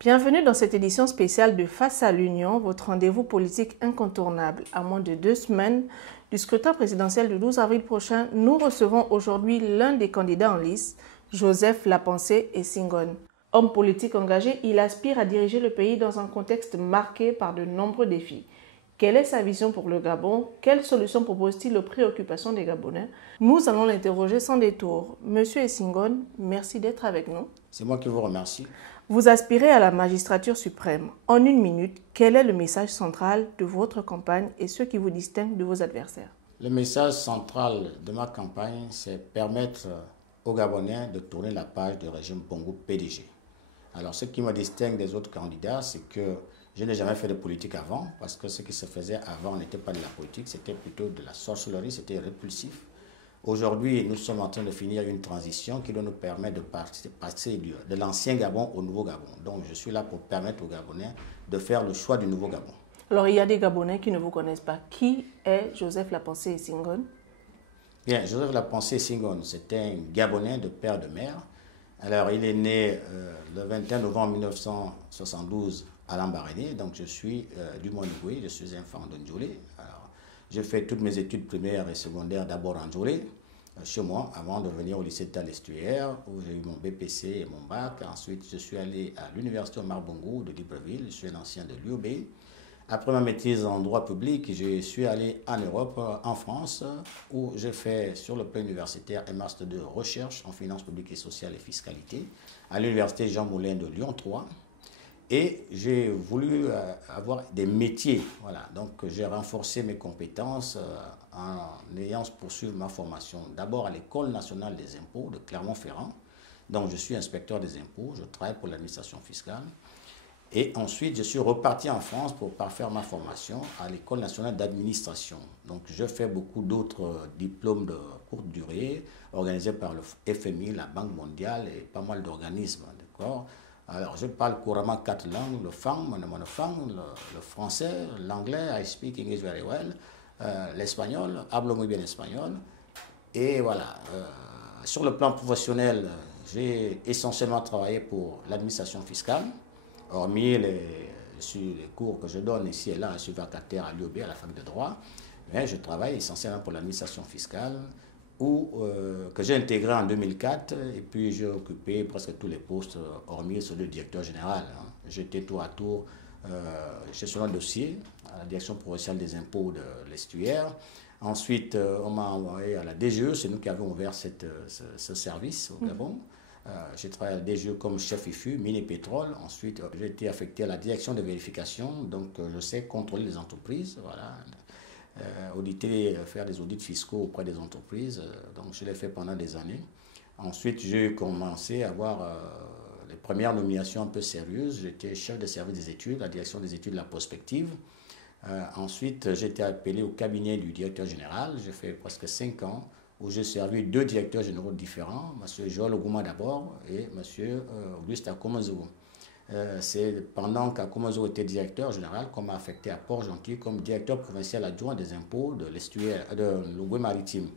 Bienvenue dans cette édition spéciale de Face à l'Union, votre rendez-vous politique incontournable. À moins de 2 semaines du scrutin présidentiel du 12 avril prochain, nous recevons aujourd'hui l'un des candidats en lice, Joseph Lapensée Essingone. Homme politique engagé, il aspire à diriger le pays dans un contexte marqué par de nombreux défis. Quelle est sa vision pour le Gabon? Quelles solutions propose-t-il aux préoccupations des Gabonais? Nous allons l'interroger sans détour. Monsieur Essingone, merci d'être avec nous. C'est moi qui vous remercie. Vous aspirez à la magistrature suprême. En une minute, quel est le message central de votre campagne et ce qui vous distingue de vos adversaires? Le message central de ma campagne, c'est permettre aux Gabonais de tourner la page du régime Bongo-PDG. Alors, ce qui me distingue des autres candidats, c'est que je n'ai jamais fait de politique avant, parce que ce qui se faisait avant n'était pas de la politique, c'était plutôt de la sorcellerie, c'était répulsif. Aujourd'hui, nous sommes en train de finir une transition qui doit nous permettre de passer de l'ancien Gabon au nouveau Gabon. Donc, je suis là pour permettre aux Gabonais de faire le choix du nouveau Gabon. Alors, il y a des Gabonais qui ne vous connaissent pas. Qui est Joseph Lapensée Essingone? Bien, Joseph Lapensée Essingone, c'est un Gabonais de père de mère. Alors, il est né le 21 novembre 1972 à Lambaréné, donc je suis du Mont-Nigoué, je suis enfant de Ndjolé. Alors, j'ai fait toutes mes études primaires et secondaires d'abord en Ndjolé, chez moi, avant de venir au lycée de l'Estuaire, où j'ai eu mon BPC et mon bac. Ensuite, je suis allé à l'université Omar Bongo de Libreville, je suis un ancien de l'UOB. Après ma maîtrise en droit public, je suis allé en Europe, en France, où j'ai fait sur le plan universitaire un master de recherche en finances publiques et sociales et fiscalité à l'université Jean Moulin de Lyon 3. Et j'ai voulu avoir des métiers. Voilà. Donc j'ai renforcé mes compétences en ayant poursuivi ma formation d'abord à l'École nationale des impôts de Clermont-Ferrand. Donc je suis inspecteur des impôts, je travaille pour l'administration fiscale. Et ensuite, je suis reparti en France pour parfaire ma formation à l'École nationale d'administration. Donc, je fais beaucoup d'autres diplômes de courte durée organisés par le FMI, la Banque mondiale et pas mal d'organismes. D'accord? Alors, je parle couramment 4 langues, le Fang, le français, l'anglais, I speak English very well, l'espagnol, hablo muy bien espagnol. Et voilà, sur le plan professionnel, j'ai essentiellement travaillé pour l'administration fiscale. Hormis les cours que je donne ici et là, je suis vacataire à l'UOB, à la fac de droit, mais je travaille essentiellement pour l'administration fiscale, que j'ai intégré en 2004, et puis j'ai occupé presque tous les postes, hormis celui de directeur général. J'étais tour à tour gestionnaire de dossier à la direction provinciale des impôts de l'Estuaire. Ensuite, on m'a envoyé à la DGE, c'est nous qui avons ouvert ce service au Gabon. J'ai travaillé à la DGE comme chef IFU, mine et pétrole. Ensuite, j'ai été affecté à la direction de vérification. Donc, je sais contrôler les entreprises, voilà, auditer, faire des audits fiscaux auprès des entreprises. Donc, je l'ai fait pendant des années. Ensuite, j'ai commencé à avoir les premières nominations un peu sérieuses. J'étais chef de service des études, la direction des études de la prospective. Ensuite, j'ai été appelé au cabinet du directeur général. J'ai fait presque 5 ans, où j'ai servi 2 directeurs généraux différents, M. Joël Ogouma d'abord et M. Auguste Akomazogo. C'est pendant qu'Akomazogo était directeur général qu'on m'a affecté à Port-Gentil comme directeur provincial adjoint des impôts de l'Estuaire, de l'Ogooué-Maritime.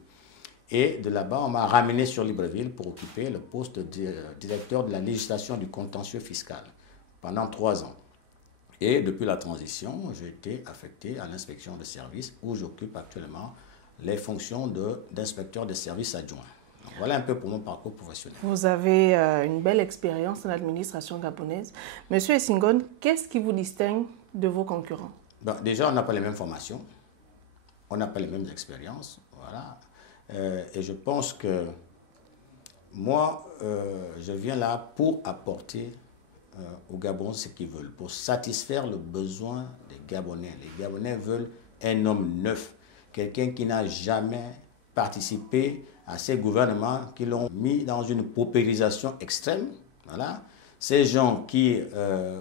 Et de là-bas, on m'a ramené sur Libreville pour occuper le poste de directeur de la législation du contentieux fiscal pendant 3 ans. Et depuis la transition, j'ai été affecté à l'inspection de services où j'occupe actuellement les fonctions d'inspecteur de services adjoint. Donc, voilà un peu pour mon parcours professionnel. Vous avez une belle expérience dans l'administration gabonaise. Monsieur Essingone, qu'est-ce qui vous distingue de vos concurrents? Déjà, on n'a pas les mêmes formations, on n'a pas les mêmes expériences. Voilà. Et je pense que moi, je viens là pour apporter aux Gabons ce qu'ils veulent, pour satisfaire le besoin des Gabonais. Les Gabonais veulent un homme neuf, quelqu'un qui n'a jamais participé à ces gouvernements qui l'ont mis dans une paupérisation extrême. Voilà. Ces gens qui,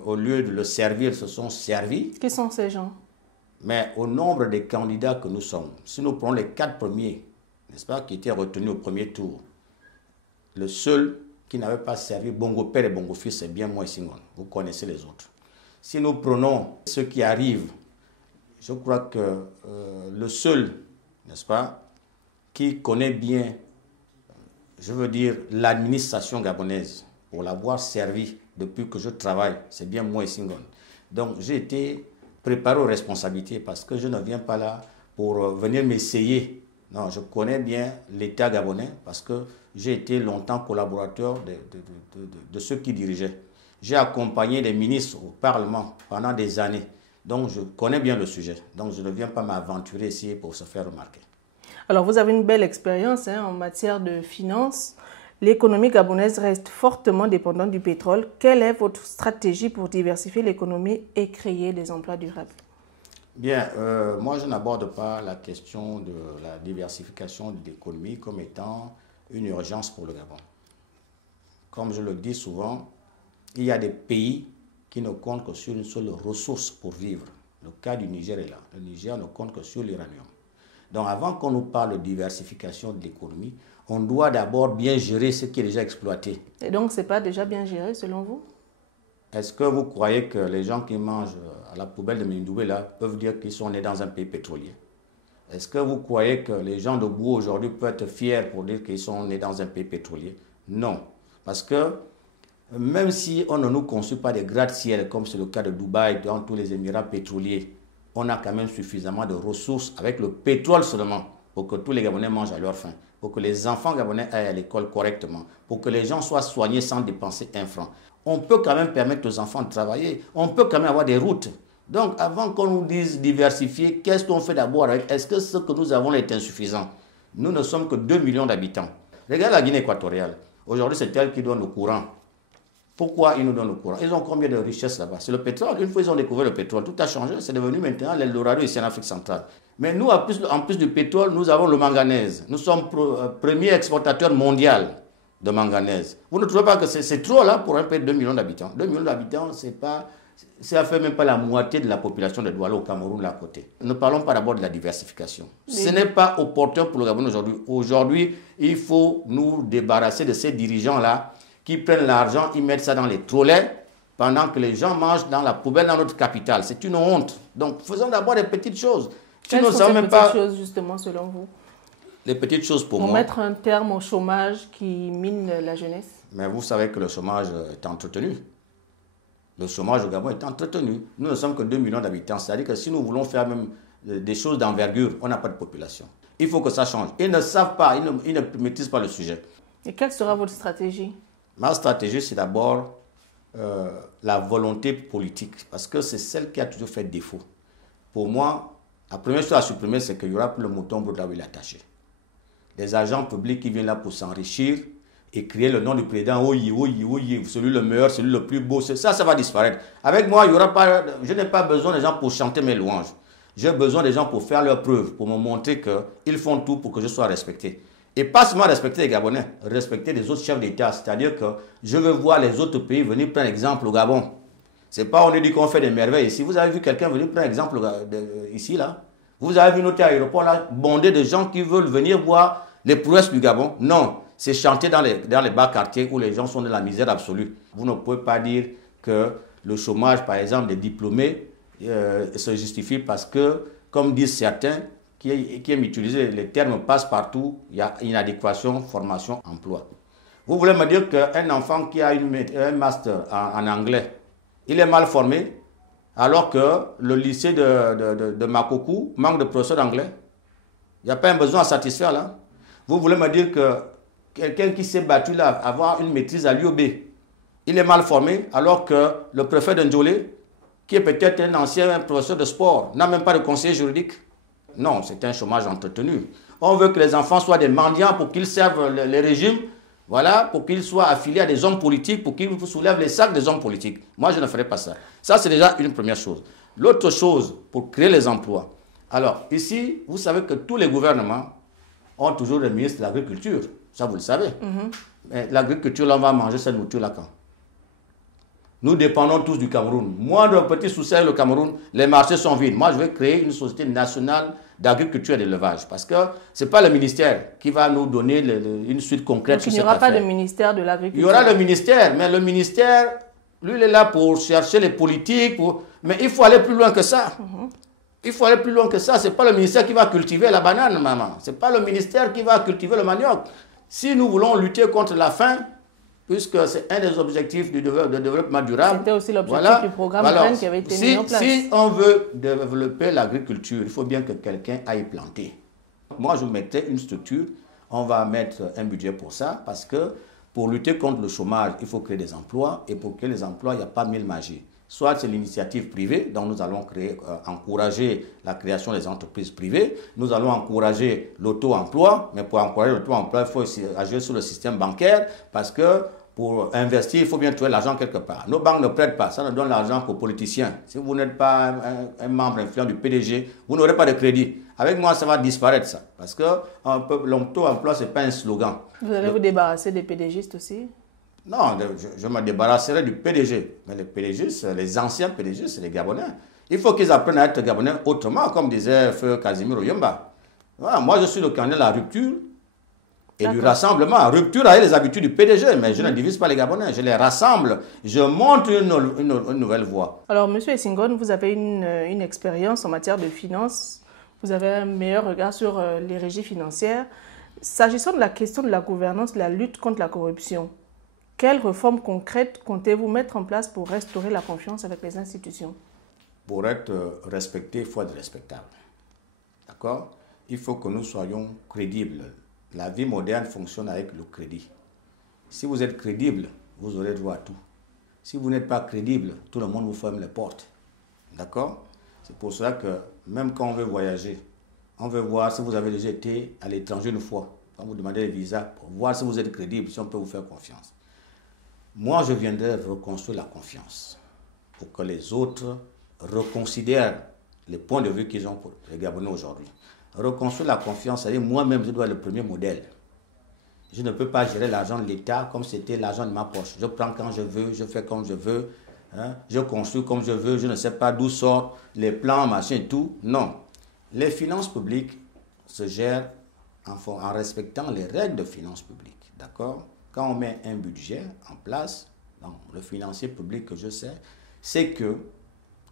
au lieu de le servir, se sont servis. Qui sont ces gens? Mais au nombre des candidats que nous sommes, si nous prenons les 4 premiers, n'est-ce pas, qui étaient retenus au premier tour, le seul qui n'avait pas servi Bongo Père et Bongo Fils, c'est bien moi Essingone. Vous connaissez les autres. Si nous prenons ceux qui arrivent, je crois que le seul, n'est-ce pas, qui connaît bien, je veux dire, l'administration gabonaise, pour l'avoir servi depuis que je travaille, c'est bien moi et Singon. Donc j'ai été préparé aux responsabilités parce que je ne viens pas là pour venir m'essayer. Non, je connais bien l'État gabonais parce que j'ai été longtemps collaborateur de ceux qui dirigeaient. J'ai accompagné des ministres au Parlement pendant des années. Donc je connais bien le sujet. Donc je ne viens pas m'aventurer ici pour se faire remarquer. Alors vous avez une belle expérience en matière de finances. L'économie gabonaise reste fortement dépendante du pétrole. Quelle est votre stratégie pour diversifier l'économie et créer des emplois durables? Bien, moi je n'aborde pas la question de la diversification de l'économie comme étant une urgence pour le Gabon. Comme je le dis souvent, il y a des pays qui ne comptent que sur une seule ressource pour vivre. Le cas du Niger est là. Le Niger ne compte que sur l'uranium. Donc avant qu'on nous parle de diversification de l'économie, on doit d'abord bien gérer ce qui est déjà exploité. Et donc, ce n'est pas déjà bien géré selon vous? Est-ce que vous croyez que les gens qui mangent à la poubelle de Mindoué là peuvent dire qu'ils sont nés dans un pays pétrolier? Est-ce que vous croyez que les gens de Bou aujourd'hui peuvent être fiers pour dire qu'ils sont nés dans un pays pétrolier? Non. Parce que même si on ne nous construit pas des gratte-ciel comme c'est le cas de Dubaï, dans tous les Émirats pétroliers, on a quand même suffisamment de ressources avec le pétrole seulement pour que tous les Gabonais mangent à leur faim, pour que les enfants gabonais aillent à l'école correctement, pour que les gens soient soignés sans dépenser un franc. On peut quand même permettre aux enfants de travailler, on peut quand même avoir des routes. Donc avant qu'on nous dise diversifier, qu'est-ce qu'on fait d'abord avec? Est-ce que ce que nous avons est insuffisant? Nous ne sommes que 2 millions d'habitants. Regarde la Guinée équatoriale. Aujourd'hui, c'est elle qui donne le courant. Pourquoi ils nous donnent le courant? Ils ont combien de richesses là-bas? C'est le pétrole. Une fois ils ont découvert le pétrole, tout a changé. C'est devenu maintenant l'Eldorado ici en Afrique centrale. Mais nous, en plus du pétrole, nous avons le manganèse. Nous sommes premier exportateur mondial de manganèse. Vous ne trouvez pas que c'est trop là pour un pays de 2 millions d'habitants? 2 millions d'habitants, ça fait même pas la moitié de la population de Douala au Cameroun là à côté. Ne parlons pas d'abord de la diversification. Oui. Ce n'est pas opportun pour le Gabon aujourd'hui. Aujourd'hui, il faut nous débarrasser de ces dirigeants-là qui prennent l'argent, ils mettent ça dans les trolleys pendant que les gens mangent dans la poubelle dans notre capitale. C'est une honte. Donc faisons d'abord des petites choses. Quelles sont ces petites choses justement selon vous? Les petites choses pour moi. Pour mettre un terme au chômage qui mine la jeunesse. Mais vous savez que le chômage est entretenu. Le chômage au Gabon est entretenu. Nous ne sommes que 2 millions d'habitants. C'est-à-dire que si nous voulons faire même des choses d'envergure, on n'a pas de population. Il faut que ça change. Ils ne savent pas, ils ne maîtrisent pas le sujet. Et quelle sera votre stratégie? Ma stratégie, c'est d'abord la volonté politique. Parce que c'est celle qui a toujours fait défaut. Pour moi, la première chose à supprimer, c'est qu'il y aura plus le mouton brut là où il est attaché. Les agents publics qui viennent là pour s'enrichir et créer le nom du président, oye, celui le meilleur, celui le plus beau, ça va disparaître. Avec moi, il y aura pas, je n'ai pas besoin des gens pour chanter mes louanges. J'ai besoin des gens pour faire leurs preuves, pour me montrer qu'ils font tout pour que je sois respecté. Et pas seulement respecter les Gabonais, respecter les autres chefs d'État. C'est-à-dire que je veux voir les autres pays venir prendre exemple au Gabon. C'est pas on nous dit qu'on fait des merveilles ici. Vous avez vu quelqu'un venir prendre exemple ici, là? Vous avez vu notre aéroport là, bondé de gens qui veulent venir voir les prouesses du Gabon? Non, c'est chanter dans les bas quartiers où les gens sont dans la misère absolue. Vous ne pouvez pas dire que le chômage, par exemple, des diplômés se justifie parce que, comme disent certains, qui aiment utiliser les termes passe-partout, il y a inadéquation, formation, emploi. Vous voulez me dire qu'un enfant qui a un master en anglais, il est mal formé, alors que le lycée de Makokou manque de professeurs d'anglais? Il n'y a pas un besoin à satisfaire là? Vous voulez me dire que quelqu'un qui s'est battu là, avoir une maîtrise à l'UOB, il est mal formé, alors que le préfet de Ndjolé, qui est peut-être un ancien professeur de sport, n'a même pas de conseiller juridique? Non, c'est un chômage entretenu. On veut que les enfants soient des mendiants pour qu'ils servent les régimes, voilà, pour qu'ils soient affiliés à des hommes politiques, pour qu'ils soulèvent les sacs des hommes politiques. Moi, je ne ferai pas ça. Ça, c'est déjà une première chose. L'autre chose, pour créer les emplois. Alors, ici, vous savez que tous les gouvernements ont toujours le ministre de l'Agriculture. Ça, vous le savez. Mais l'agriculture, là, on va manger cette nourriture-là quand? Nous dépendons tous du Cameroun. Moindre petit souci avec le Cameroun, les marchés sont vides. Moi, je vais créer une société nationale d'agriculture et d'élevage. Parce que ce n'est pas le ministère qui va nous donner une suite concrète sur cette affaire. Il n'y aura pas de ministère de l'agriculture. Il y aura le ministère, mais le ministère, lui, il est là pour chercher les politiques. Mais il faut aller plus loin que ça. Il faut aller plus loin que ça. Ce n'est pas le ministère qui va cultiver la banane, maman. Ce n'est pas le ministère qui va cultiver le manioc. Si nous voulons lutter contre la faim, puisque c'est un des objectifs du développement durable. C'était aussi l'objectif du programme Graines qui avait été mis en place. Si on veut développer l'agriculture, il faut bien que quelqu'un aille planter. Moi, je mettrais une structure, on va mettre un budget pour ça, parce que pour lutter contre le chômage, il faut créer des emplois, et pour créer les emplois, il n'y a pas mille magies. Soit c'est l'initiative privée, donc nous allons encourager la création des entreprises privées, nous allons encourager l'auto-emploi, mais pour encourager l'auto-emploi, il faut aussi agir sur le système bancaire, parce que pour investir, il faut bien trouver l'argent quelque part. Nos banques ne prêtent pas, ça ne donne l'argent qu'aux politiciens. Si vous n'êtes pas un membre influent du PDG, vous n'aurez pas de crédit. Avec moi, ça va disparaître ça, parce que l'auto-emploi, ce n'est pas un slogan. Vous allez vous débarrasser des PDGistes aussi? Non, je me débarrasserai du PDG. Mais les PDG, les anciens PDG, c'est les Gabonais. Il faut qu'ils apprennent à être Gabonais autrement, comme disait Feu Casimiro Yomba. Voilà, moi, je suis le candidat de la rupture et du rassemblement. Rupture avec les habitudes du PDG, mais je ne divise pas les Gabonais, je les rassemble. Je montre une nouvelle voie. Alors, M. Essingone, vous avez une expérience en matière de finances. Vous avez un meilleur regard sur les régies financières. S'agissant de la question de la gouvernance, de la lutte contre la corruption, quelles réformes concrètes comptez-vous mettre en place pour restaurer la confiance avec les institutions? Pour être respecté, il faut être respectable. D'accord? Il faut que nous soyons crédibles. La vie moderne fonctionne avec le crédit. Si vous êtes crédible, vous aurez droit à tout. Si vous n'êtes pas crédible, tout le monde vous ferme les portes. D'accord? C'est pour cela que même quand on veut voyager, on veut voir si vous avez déjà été à l'étranger une fois. Quand vous demandez le visa, pour voir si vous êtes crédible, si on peut vous faire confiance. Moi, je viendrai reconstruire la confiance pour que les autres reconsidèrent les points de vue qu'ils ont pour les Gabonais aujourd'hui. Reconstruire la confiance, c'est-à-dire moi-même, je dois être le premier modèle. Je ne peux pas gérer l'argent de l'État comme si c'était l'argent de ma poche. Je prends quand je veux, je fais comme je veux, hein, je construis comme je veux, je ne sais pas d'où sortent les plans, machin et tout. Non. Les finances publiques se gèrent en respectant les règles de finances publiques. D'accord? Quand on met un budget en place, dans le financier public que je sais, c'est qu'il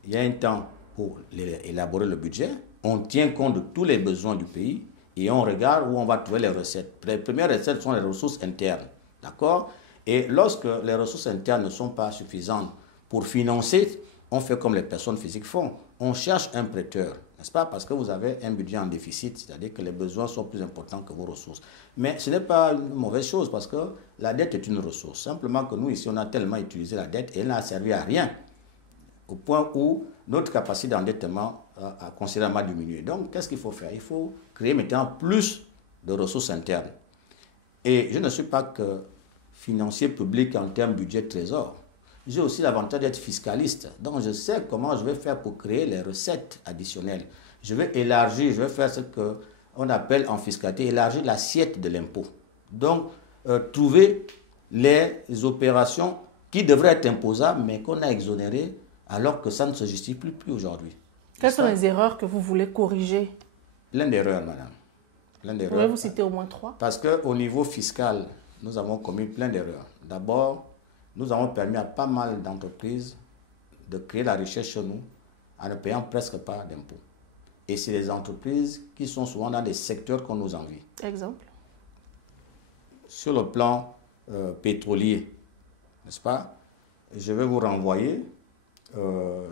y a un temps pour élaborer le budget, on tient compte de tous les besoins du pays et on regarde où on va trouver les recettes. Les premières recettes sont les ressources internes. D'accord? Et lorsque les ressources internes ne sont pas suffisantes pour financer, on fait comme les personnes physiques font. On cherche un prêteur. N'est-ce pas? Parce que vous avez un budget en déficit, c'est-à-dire que les besoins sont plus importants que vos ressources. Mais ce n'est pas une mauvaise chose parce que la dette est une ressource. Simplement que nous, ici, on a tellement utilisé la dette et elle n'a servi à rien. Au point où notre capacité d'endettement a considérablement diminué. Donc, qu'est-ce qu'il faut faire? Il faut créer maintenant plus de ressources internes. Et je ne suis pas que financier public en termes budget-trésor. J'ai aussi l'avantage d'être fiscaliste. Donc, je sais comment je vais faire pour créer les recettes additionnelles. Je vais élargir, je vais faire ce qu'on appelle en fiscalité, élargir l'assiette de l'impôt. Donc, trouver les opérations qui devraient être imposables, mais qu'on a exonérées, alors que ça ne se justifie plus aujourd'hui. Quelles sont les erreurs que vous voulez corriger? Plein d'erreurs, madame. Plein d'erreurs. Pouvez-vous citer au moins 3? Parce qu'au niveau fiscal, nous avons commis plein d'erreurs. D'abord, nous avons permis à pas mal d'entreprises de créer la richesse chez nous en ne payant presque pas d'impôts. Et c'est des entreprises qui sont souvent dans des secteurs qu'on nous envie. Exemple? Sur le plan pétrolier, n'est-ce pas? Je vais vous renvoyer,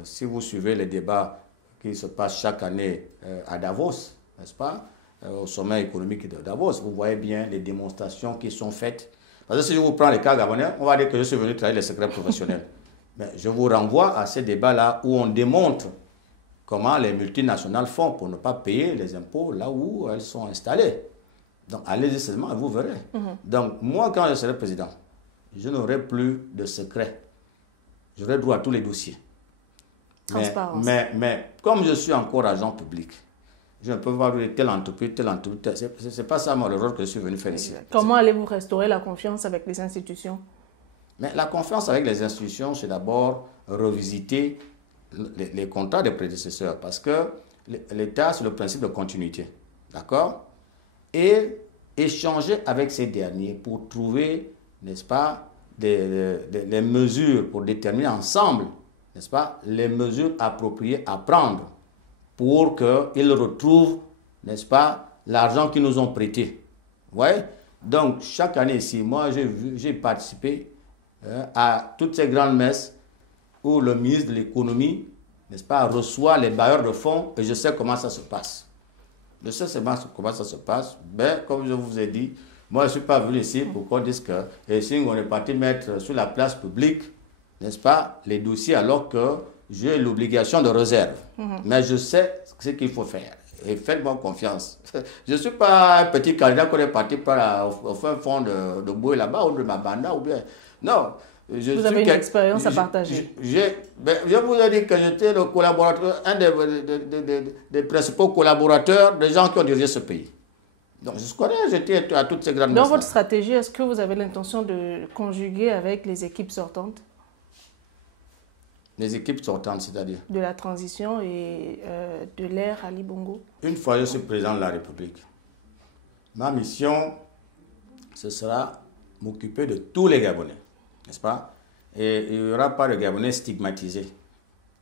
si vous suivez les débats qui se passent chaque année à Davos, n'est-ce pas? Au sommet économique de Davos, vous voyez bien les démonstrations qui sont faites. Parce que si je vous prends les cas gabonais, on va dire que je suis venu travailler les secrets professionnels. Mais je vous renvoie à ces débats-là où on démontre comment les multinationales font pour ne pas payer les impôts là où elles sont installées. Donc, allez-y seulement et vous verrez. Donc, moi, quand je serai président, je n'aurai plus de secrets. J'aurai droit à tous les dossiers. Mais comme je suis encore agent public, je ne peux pas dire telle entreprise. Ce n'est pas ça mon erreur que je suis venu faire ici. Comment allez-vous restaurer la confiance avec les institutions? Mais la confiance avec les institutions, c'est d'abord revisiter les contrats des prédécesseurs. Parce que l'État, c'est le principe de continuité. D'accord? Et échanger avec ces derniers pour trouver, n'est-ce pas, les mesures, pour déterminer ensemble, n'est-ce pas, les mesures appropriées à prendre pour qu'ils retrouvent, n'est-ce pas, l'argent qu'ils nous ont prêté. Vous voyez? Donc, chaque année ici, moi, j'ai participé à toutes ces grandes messes où le ministre de l'économie, n'est-ce pas, reçoit les bailleurs de fonds et je sais comment ça se passe. Je sais comment ça se passe, mais comme je vous ai dit, moi je ne suis pas venu ici pour qu'on dise que si on est parti mettre sur la place publique, n'est-ce pas, les dossiers alors que j'ai l'obligation de réserve. Mais je sais ce qu'il faut faire. Et faites-moi confiance. Je ne suis pas un petit candidat qu'on est parti au fin fond de Boué là-bas ou de Mabanda ou bien. Non. Vous avez une expérience à partager. Je vous ai dit que j'étais le collaborateur, un des principaux collaborateurs des gens qui ont dirigé ce pays. Donc je connais, j'étais à toutes ces grandes messes. Dans votre stratégie, est-ce que vous avez l'intention de conjuguer avec les équipes sortantes? Les équipes sortantes, c'est-à-dire? De la transition et de l'ère Ali Bongo. Une fois je suis président de la République, ma mission, ce sera m'occuper de tous les Gabonais, n'est-ce pas? Et il n'y aura pas de Gabonais stigmatisés.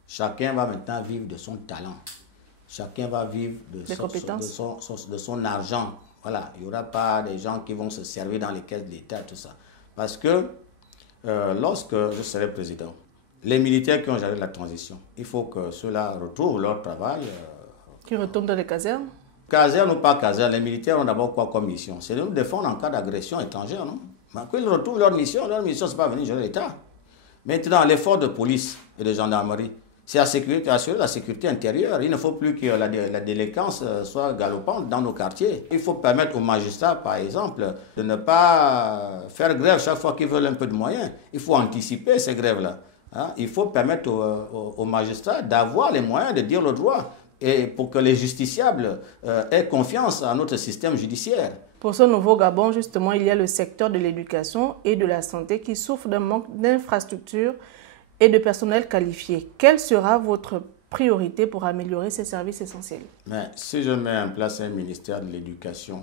Chacun va maintenant vivre de son talent. Chacun va vivre de son argent. Voilà, il n'y aura pas des gens qui vont se servir dans les caisses de l'État, tout ça. Parce que lorsque je serai président, les militaires qui ont géré la transition, il faut que ceux-là retrouvent leur travail. Qui retournent dans les casernes? Casernes ou pas casernes, les militaires ont d'abord quoi comme mission? C'est de nous défendre en cas d'agression étrangère, non? Quand ils retrouvent leur mission, ce n'est pas venir gérer l'État. Maintenant, l'effort de police et de gendarmerie, c'est assurer la sécurité intérieure. Il ne faut plus que la délinquance soit galopante dans nos quartiers. Il faut permettre aux magistrats, par exemple, de ne pas faire grève chaque fois qu'ils veulent un peu de moyens. Il faut anticiper ces grèves-là. Il faut permettre aux magistrats d'avoir les moyens de dire le droit et pour que les justiciables aient confiance à notre système judiciaire. Pour ce nouveau Gabon, justement, il y a le secteur de l'éducation et de la santé qui souffre d'un manque d'infrastructures et de personnel qualifié. Quelle sera votre priorité pour améliorer ces services essentiels? Mais si je mets en place un ministère de l'éducation,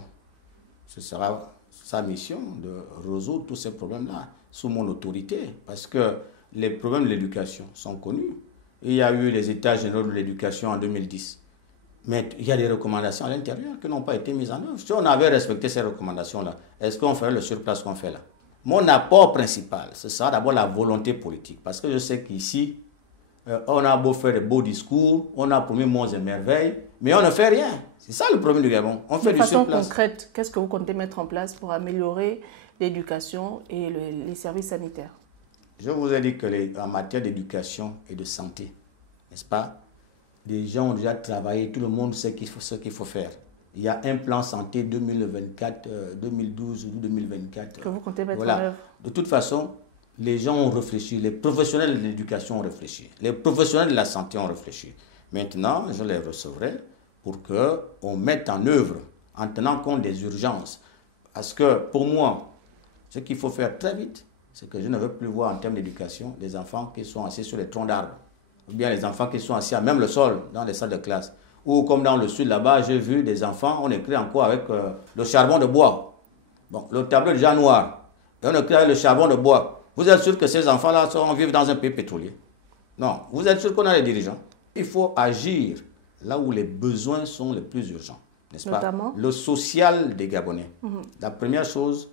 ce sera sa mission de résoudre tous ces problèmes-là sous mon autorité. Parce que les problèmes de l'éducation sont connus. Il y a eu les états généraux de l'éducation en 2010. Mais il y a des recommandations à l'intérieur qui n'ont pas été mises en œuvre. Si on avait respecté ces recommandations-là, est-ce qu'on ferait le surplace qu'on fait là? Mon apport principal, ce sera d'abord la volonté politique. Parce que je sais qu'ici, on a beau faire de beaux discours, on a promis monts et merveilles, mais on ne fait rien. C'est ça le problème du Gabon. On fait du surplace. De façon concrète, qu'est-ce que vous comptez mettre en place pour améliorer l'éducation et les services sanitaires? Je vous ai dit qu'en matière d'éducation et de santé, n'est-ce pas, les gens ont déjà travaillé, tout le monde sait ce qu'il faut faire. Il y a un plan santé 2024, 2012 ou 2024. Que vous comptez mettre en œuvre. De toute façon, les gens ont réfléchi, les professionnels de l'éducation ont réfléchi, les professionnels de la santé ont réfléchi. Maintenant, je les recevrai pour qu'on mette en œuvre, en tenant compte des urgences. Parce que pour moi, ce qu'il faut faire très vite, c'est que je ne veux plus voir en termes d'éducation des enfants qui sont assis sur les troncs d'arbres, ou bien les enfants qui sont assis à même le sol dans les salles de classe. Ou comme dans le sud là-bas, j'ai vu des enfants, on écrit encore avec le charbon de bois. Bon, le tableau est déjà noir, et on écrit avec le charbon de bois. Vous êtes sûr que ces enfants-là vivent dans un pays pétrolier? Non. Vous êtes sûr qu'on a les dirigeants? Il faut agir là où les besoins sont les plus urgents, n'est-ce pas? Notamment le social des Gabonais. La première chose,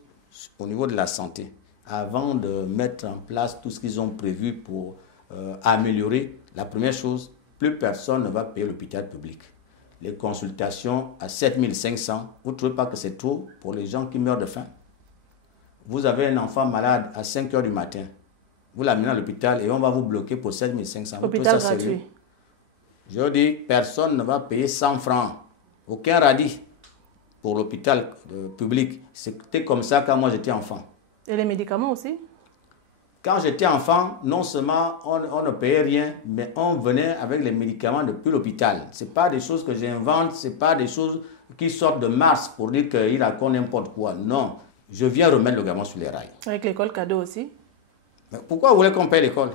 au niveau de la santé, avant de mettre en place tout ce qu'ils ont prévu pour améliorer, la première chose, plus personne ne va payer l'hôpital public. Les consultations à 7500, vous ne trouvez pas que c'est trop pour les gens qui meurent de faim? Vous avez un enfant malade à 5 h du matin, vous l'amenez à l'hôpital et on va vous bloquer pour 7500. Hôpital gratuit. Je dis, personne ne va payer 100 francs, aucun radis pour l'hôpital public. C'était comme ça quand moi j'étais enfant. Et les médicaments aussi? Quand j'étais enfant, non seulement on ne payait rien, mais on venait avec les médicaments depuis l'hôpital. Ce n'est pas des choses que j'invente, ce n'est pas des choses qui sortent de Mars pour dire qu'il raconte n'importe quoi. Non, je viens remettre le Gabon sur les rails. Avec l'école cadeau aussi? Mais pourquoi vous voulez qu'on paye l'école?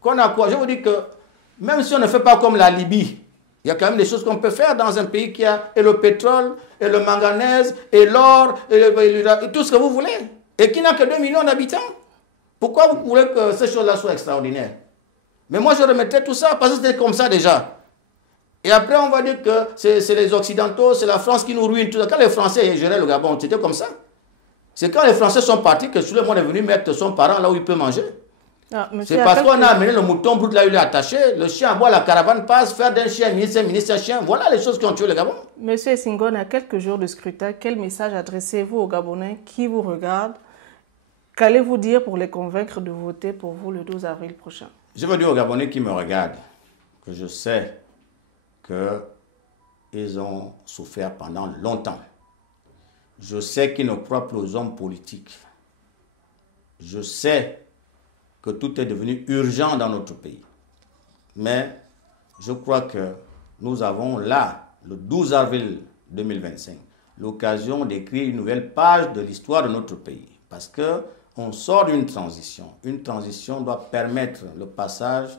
Qu'on a quoi? Je vous dis que même si on ne fait pas comme la Libye, il y a quand même des choses qu'on peut faire dans un pays qui a et le pétrole, et le manganèse, et l'or, et tout ce que vous voulez. Et qui n'a que 2 millions d'habitants. Pourquoi vous voulez que ces choses-là soient extraordinaires? Mais moi, je remettrais tout ça parce que c'était comme ça déjà. Et après, on va dire que c'est les Occidentaux, c'est la France qui nous ruine. Tout ça. Quand les Français géraient le Gabon, c'était comme ça. C'est quand les Français sont partis que tout le monde est venu mettre son parent là où il peut manger. Ah, c'est parce qu'on a amené le mouton brut là où il est attaché, le chien à bois, la caravane passe, faire d'un chien ministre, chien. Voilà les choses qui ont tué le Gabon. Monsieur Essingone, à quelques jours de scrutin, quel message adressez-vous aux Gabonais qui vous regardent? Qu'allez-vous dire pour les convaincre de voter pour vous le 12 avril prochain? Je veux dire aux Gabonais qui me regardent que je sais qu'ils ont souffert pendant longtemps. Je sais qu'ils ne croient plus aux hommes politiques. Je sais que tout est devenu urgent dans notre pays. Mais je crois que nous avons là, le 12 avril 2025, l'occasion d'écrire une nouvelle page de l'histoire de notre pays. Parce qu'on sort d'une transition. Une transition doit permettre le passage,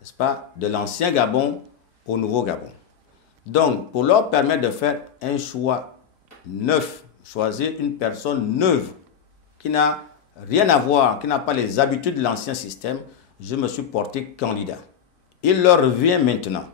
n'est-ce pas, de l'ancien Gabon au nouveau Gabon. Donc, pour leur permettre de faire un choix neuf, choisir une personne neuve qui n'a rien à voir, qui n'a pas les habitudes de l'ancien système, je me suis porté candidat. Il leur revient maintenant,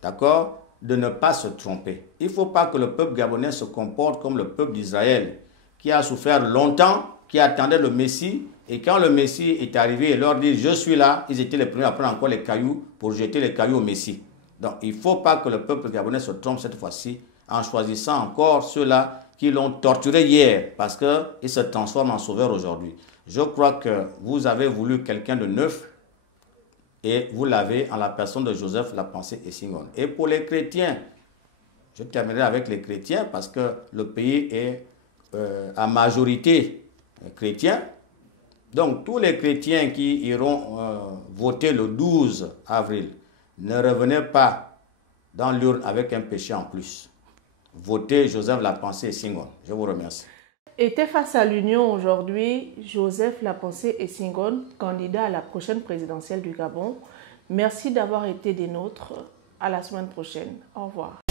d'accord, de ne pas se tromper. Il ne faut pas que le peuple gabonais se comporte comme le peuple d'Israël, qui a souffert longtemps, qui attendait le Messie, et quand le Messie est arrivé et leur dit « je suis là », ils étaient les premiers à prendre encore les cailloux pour jeter les cailloux au Messie. Donc il ne faut pas que le peuple gabonais se trompe cette fois-ci en choisissant encore ceux-là qui l'ont torturé hier parce qu'il se transforme en sauveur aujourd'hui. Je crois que vous avez voulu quelqu'un de neuf et vous l'avez en la personne de Joseph Lapensée Essingone. Et pour les chrétiens, je terminerai avec les chrétiens parce que le pays est à majorité chrétien. Donc tous les chrétiens qui iront voter le 12 avril, ne revenez pas dans l'urne avec un péché en plus. Votez Joseph Lapensée Essingone. Je vous remercie. Était face à l'Union aujourd'hui Joseph Lapensée Essingone, candidat à la prochaine présidentielle du Gabon. Merci d'avoir été des nôtres. À la semaine prochaine. Au revoir.